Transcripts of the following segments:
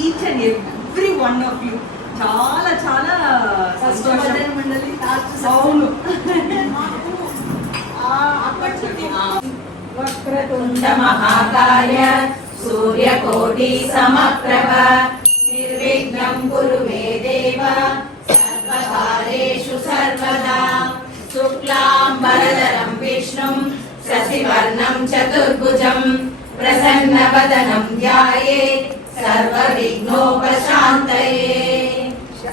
Each and every one of you చాలా చాలా అవును. వక్రతుండ మహాకాయ సూర్యకోటి సమప్రభ నిర్విఘ్నం కురు మే దేవ సర్వకార్యేషు సర్వదా శుక్లాంబరధరం విష్ణుం శశివర్ణం చతుర్భుజం ప్రసన్నవదనం ధ్యాయేత్ సర్వవిఘ్నోపశాంతయే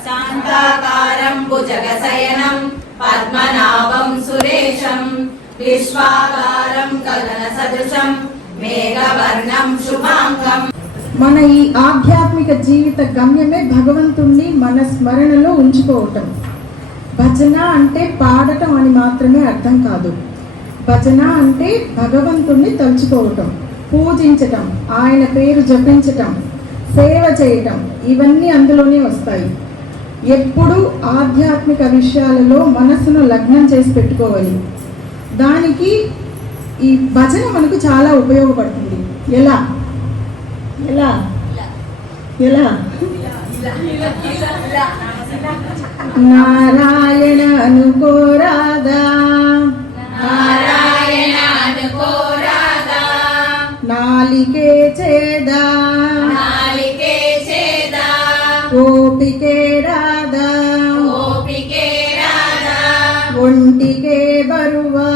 శాంతాకారం భుజగశయనం పద్మనాభం సురేశం విశ్వాకారం గగన సదృశం మేఘవర్ణం శుభాంగం. మన ఈ ఆధ్యాత్మిక జీవిత గమ్యమే భగవంతుణ్ణి మన స్మరణలో ఉంచుకోవటం. భజన అంటే పాడటం అని మాత్రమే అర్థం కాదు. భజన అంటే భగవంతుణ్ణి తలుచుకోవటం, పూజించటం, ఆయన పేరు జపించటం, సేవ చేయటం, ఇవన్నీ అందులోనే వస్తాయి. ఎప్పుడూ ఆధ్యాత్మిక విషయాలలో మనసును లగ్నం చేసి పెట్టుకోవాలి. దానికి ఈ భజన మనకు చాలా ఉపయోగపడుతుంది. ఎలా ఎలా ఎలా నారాయణ అనుకోరాదా, నారాయణ అనుకోరాదా, నాలికే చేదా, నాలికే చేదా, ఓపికే రాదా, ఓపికే రాదా, ఒంటికే బరువా,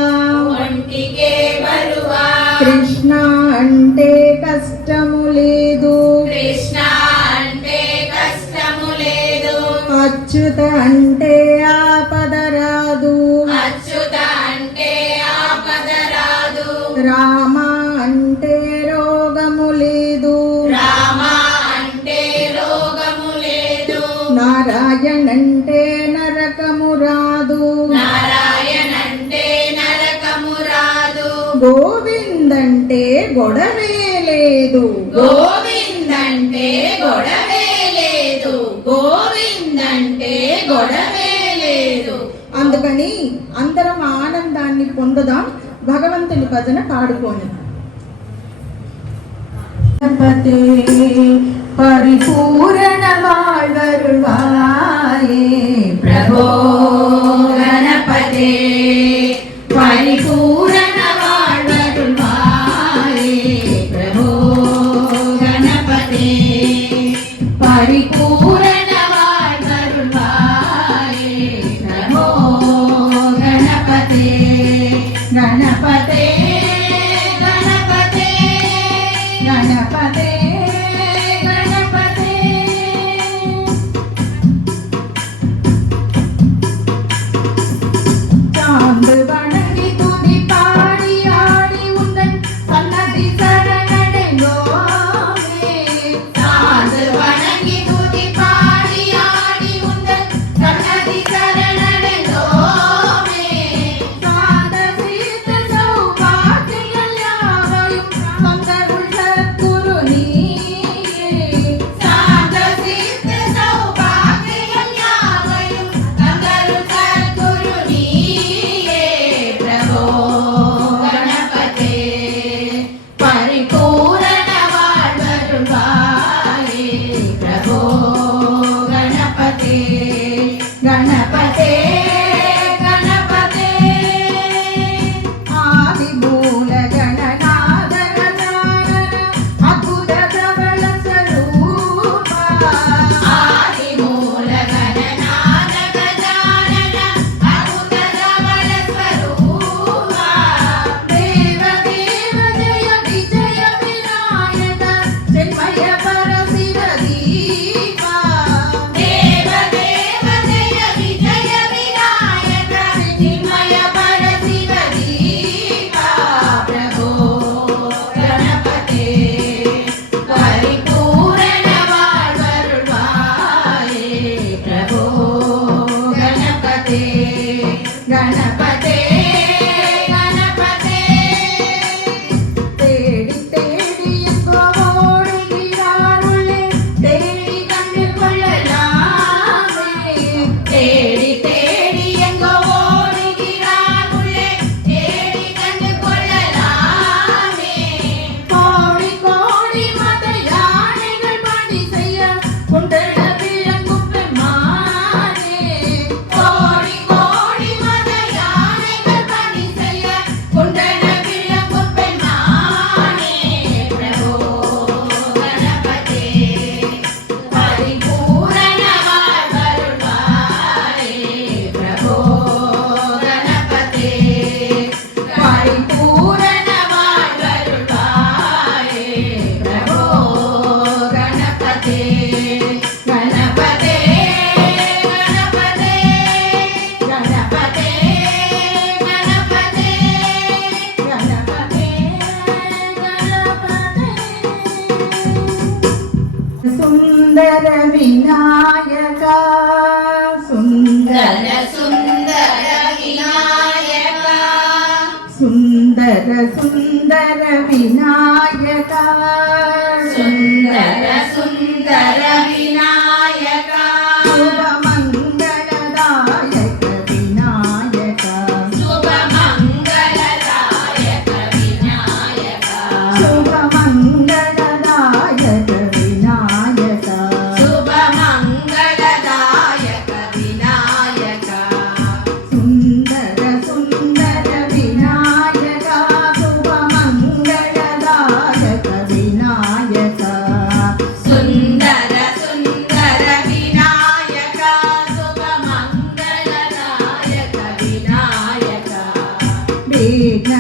ఒంటికే బరువా, కృష్ణ అంటే కష్టము లేదు, కృష్ణ అంటే కష్టము లేదు, అచ్యుత అంటే ఆపద రాదు, అచ్యుత అంటే ఆపద రాదు, రామ అంటే రోగము లేదు, రామ అంటే రోగము లేదు, నారాయణ అంటే నరకము రాదు, నారాయణ అంటే నరకము రాదు, గోవిందంటే గొడవే లేదు, గోవిందంటే గొడవే లేదు, గోవిందంటే గొడవే లేదు. అందుకని అందరం ఆనందాన్ని పొందదాం భగవంతుని భజన పాడుకొని. పరిపూరణ வாழ்வருள்வாயே ప్రభో గణపతే పరిపూరణ வாழ்வருள்వాயே ప్రభో గణపతే పరిపూరణ வாழ்வருள்వాயே ప్రభో గణపతే గణపతే గణపతే గణపతే గణపతే சாந்து வணங்கி துதி பாடி ஆடி உந்தன் சன்னதி சரணடைந்தோமே, சாந்து வணங்கி துதி பாடி ஆடி உந்தன் சன்னதி சரணடைந்தோமே, சாந்த சீர்த்த சௌபாக்கியங்கள் யாவையும் தந்தருள் சத்குரு நீயே, சாந்த சீர்த்த சௌபாக்கியம் யாவையும் தந்தருள் சத்குரு நீயே, ప్రభో గణపతే పరిపూరణ வாழ்வருள்వాயே, ప్రభో గణపతే గణపతే గణపతే ఆది మూల గణనాద గజానన అద్భుత ప్రబల స్వరూప, ఆది మూల గణనాద గజానన అద్భుత ధవళ స్వరూప, దేవ దేవ జయ విజయ వినాయక చిన్మయ పరశివ దీప, దేవ దేవ జయ విజయ వినాయక చిన్మయ పరశివ దీప, ప్రభో గణపతే పరిపూరణ வாழ்வருள்వాயே, ప్రభో గణపతే గణపతే గణపతే தேடி தேடி எங்கோ ஓடுகிறாருள்ளே, தேடி கண்டு கொள்ளலாமே, தேடி தேடி எங்கோ ஓடுகிறார் உள்ளே, தேடி கண்டு கொள்ளலாமே, கோடி கோடி గణపతే గణపతే గణపతే గణపతే సుందర వినాయక సుందర సుందర వినాయక సుందర సుందర వినాయక సుందర సుందర వినాయక శుభమంగళదాయక వినాయక శుభమంగళదాయక వినాయక శుభమంగళదాయక వినాయక శుభమంగళదాయక వినాయక సుందర సుందర వినాయక శుభమంగళదాయక వినాయక సుందర సుందర వినాయక శుభమంగళదాయక వినాయక విఘ్న